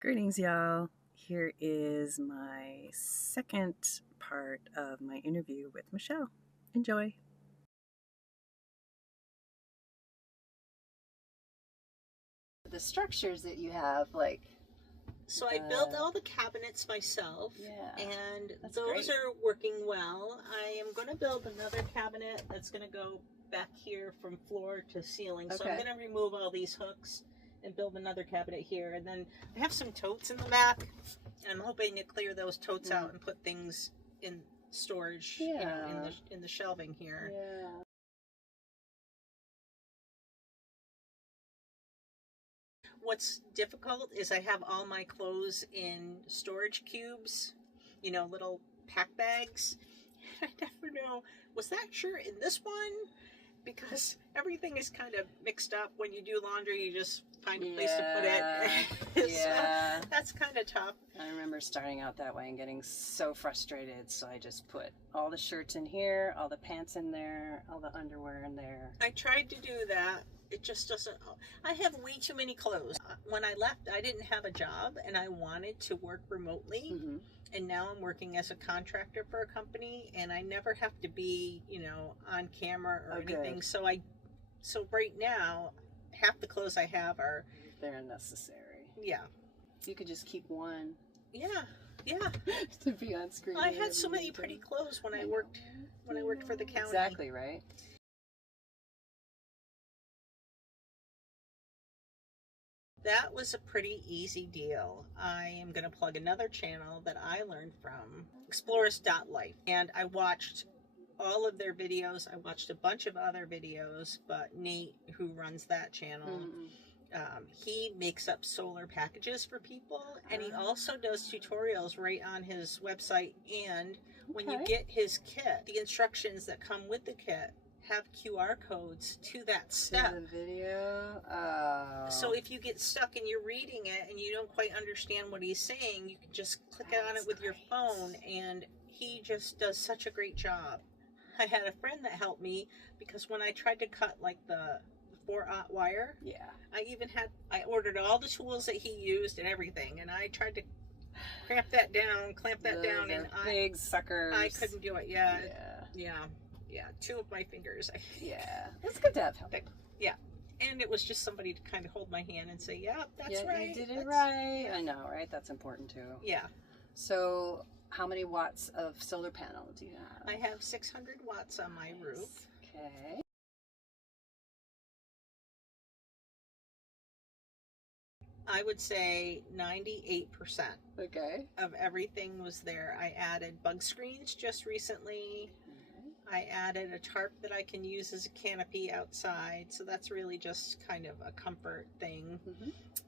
Greetings, y'all. Here is my second part of my interview with Michelle. Enjoy. The structures that you have, like, So I built all the cabinets myself, and those great. are working well. I am going to build another cabinet that's going to go back here from floor to ceiling. So I'm going to remove all these hooks and build another cabinet here. And then I have some totes in the back, and I'm hoping to clear those totes out and put things in storage, you know, in the shelving here. Yeah. What's difficult is I have all my clothes in storage cubes, you know, little pack bags. I never know, was that sure in this one? Because everything is kind of mixed up. When you do laundry, you just find a place to put it. So that's kind of tough. I remember starting out that way and getting so frustrated, so I just put all the shirts in here, all the pants in there, all the underwear in there. I tried to do that. It just doesn't. I have way too many clothes. When I left, I didn't have a job and I wanted to work remotely. And now I'm working as a contractor for a company, and I never have to be, you know, on camera or anything. So right now, half the clothes I have are, they're unnecessary. Yeah. You could just keep one. Yeah. To be on screen. I had so many pretty clothes when I worked for the county. Exactly, right? That was a pretty easy deal. I am going to plug another channel that I learned from, Explorers.life. And I watched all of their videos. I watched a bunch of other videos, but Nate, who runs that channel, he makes up solar packages for people. And he also does tutorials right on his website. And when you get his kit, the instructions that come with the kit have QR codes to that step. To the video. So if you get stuck and you're reading it and you don't quite understand what he's saying, you can just click on it with your phone, and he just does such a great job. I had a friend that helped me because when I tried to cut like the 4/0 wire, I ordered all the tools that he used and everything, and I tried to clamp that down, and big suckers. I couldn't do it. Yeah, two of my fingers. That's good to have help. Yeah, and it was just somebody to kind of hold my hand and say, "Yeah, that's right. You did it right." I know, right? That's important too. Yeah. So, how many watts of solar panel do you have? I have 600 watts on my roof. Okay. I would say 98% of everything was there. I added bug screens just recently. I added a tarp that I can use as a canopy outside, so that's really just kind of a comfort thing.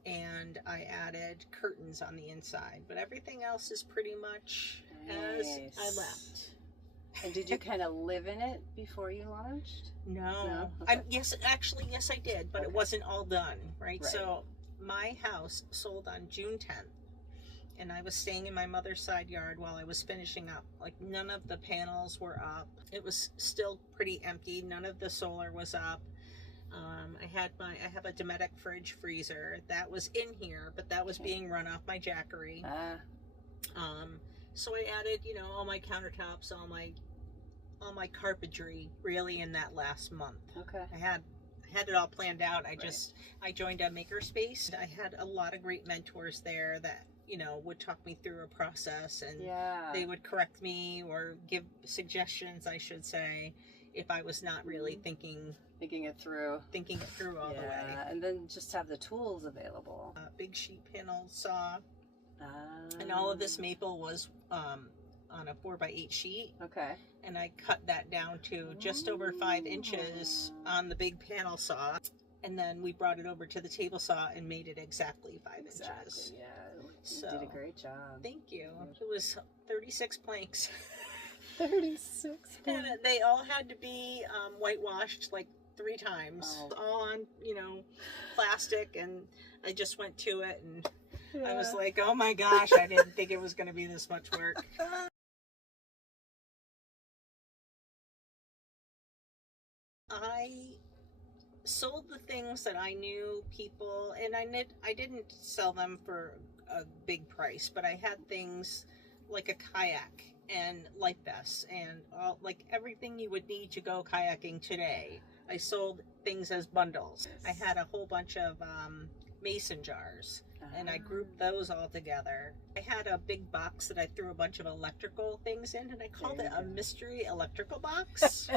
And I added curtains on the inside, but everything else is pretty much as I left. And did you kind of live in it before you launched? No. Yes, I did, but it wasn't all done, right? So my house sold on June 10th. And I was staying in my mother's side yard while I was finishing up. Like, none of the panels were up. It was still pretty empty. None of the solar was up. I have a Dometic fridge freezer that was in here, but that was being run off my Jackery. So I added, you know, all my countertops, all my carpentry really in that last month. I had it all planned out. I joined a makerspace. I had a lot of great mentors there that, you know, would talk me through a process, and they would correct me or give suggestions, I should say, if I was not really thinking it through all the way. And then just have the tools available. Big sheet panel saw, and all of this maple was on a 4x8 sheet. And I cut that down to just over 5 inches on the big panel saw. And then we brought it over to the table saw and made it exactly 5 inches. You did a great job. Thank you. It was 36 planks. 36 And they all had to be whitewashed like 3 times. All on, you know, plastic, and I just went to it, and I was like, oh my gosh, I didn't think it was going to be this much work. I sold the things that I knew people, and I didn't sell them for a big price, but I had things like a kayak and life vests and all, like everything you would need to go kayaking today. I sold things as bundles. I had a whole bunch of mason jars, and I grouped those all together. I had a big box that I threw a bunch of electrical things in, and I called it a mystery electrical box.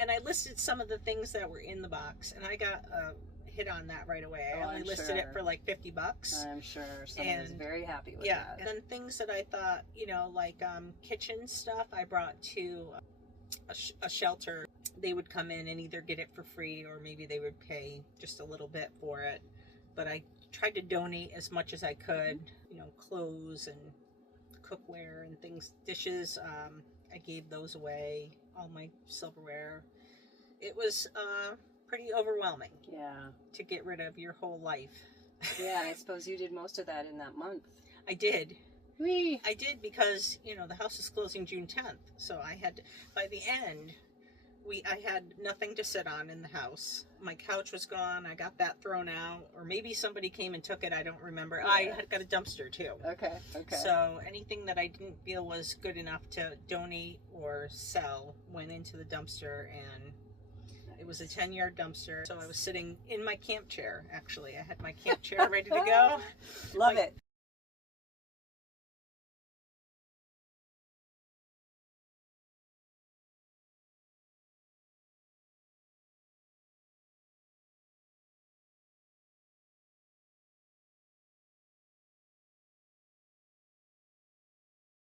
And I listed some of the things that were in the box, and I got a hit on that right away. I only listed it for like $50. I'm sure someone was very happy with that. And then things that I thought, you know, like kitchen stuff, I brought to a shelter. They would come in and either get it for free or maybe they would pay just a little bit for it. But I tried to donate as much as I could, you know, clothes and cookware and things, dishes. I gave those away, all my silverware. It was pretty overwhelming. Yeah. To get rid of your whole life. Yeah, I suppose you did most of that in that month. I did. Whee! I did because, you know, the house is closing June 10th. So I had to, by the end, I had nothing to sit on in the house. My couch was gone. I got that thrown out. Or maybe somebody came and took it. I don't remember. Yeah. I had got a dumpster too. Okay. So anything that I didn't feel was good enough to donate or sell went into the dumpster, and it was a 10-yard dumpster. So I was sitting in my camp chair, actually. I had my camp chair ready to go. Love it.